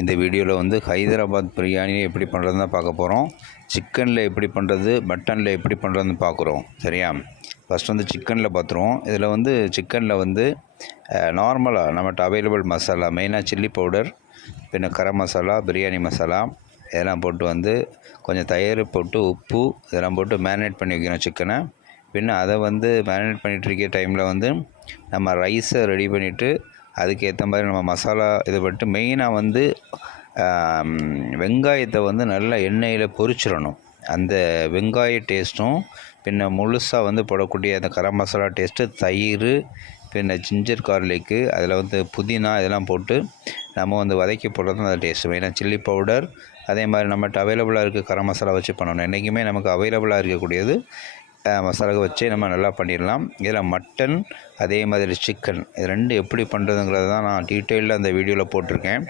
இந்த வீடியோவில் வந்து ஹைதராபாத் பிரியாணி எப்படி பண்ணுறதுன்னு தான் பார்க்க போகிறோம். சிக்கனில் எப்படி பண்ணுறது, மட்டனில் எப்படி பண்ணுறதுன்னு பார்க்குறோம். சரியா? ஃபஸ்ட் வந்து சிக்கனில் பார்த்துருவோம். இதில் வந்து சிக்கனில் வந்து நார்மலாக நம்மகிட்ட அவைலபிள் மசாலா, மெயினாக சில்லி பவுடர், பின்ன கரம் மசாலா, பிரியாணி மசாலா இதெல்லாம் போட்டு வந்து கொஞ்சம் தயிர் போட்டு உப்பு இதெல்லாம் போட்டு மேரினேட் பண்ணி வைக்கணும் சிக்கனை. பின்ன அதை வந்து மேரினேட் பண்ணிகிட்டு இருக்க டைமில் வந்து நம்ம ரைஸை ரெடி பண்ணிவிட்டு அதுக்கேற்ற மாதிரி நம்ம மசாலா இதை பட்டு மெயினாக வந்து வெங்காயத்தை வந்து நல்லா எண்ணெயில் பொரிச்சிடணும். அந்த வெங்காய டேஸ்ட்டும் பின்ன முழுசாக வந்து போடக்கூடிய அந்த கரம் மசாலா டேஸ்ட்டு, தயிர், பின்ன ஜிஞ்சர் கார்லிக்கு, அதில் வந்து புதினா இதெல்லாம் போட்டு நம்ம வந்து வதக்கி போடுறது தான் அந்த டேஸ்ட்டு. மெயினாக சில்லி பவுடர் அதே மாதிரி நம்மகிட்ட அவைலபிளாக இருக்க கரம் மசாலா வச்சு பண்ணணும். என்றைக்குமே நமக்கு அவைலபிளாக இருக்கக்கூடியது மசாலா வச்சே நம்ம நல்லா பண்ணிடலாம். இதில் மட்டன் அதே மாதிரி சிக்கன் இது ரெண்டு எப்படி பண்ணுறதுங்கிறது தான் நான் டீட்டெயிலில் அந்த வீடியோவில் போட்டிருக்கேன்.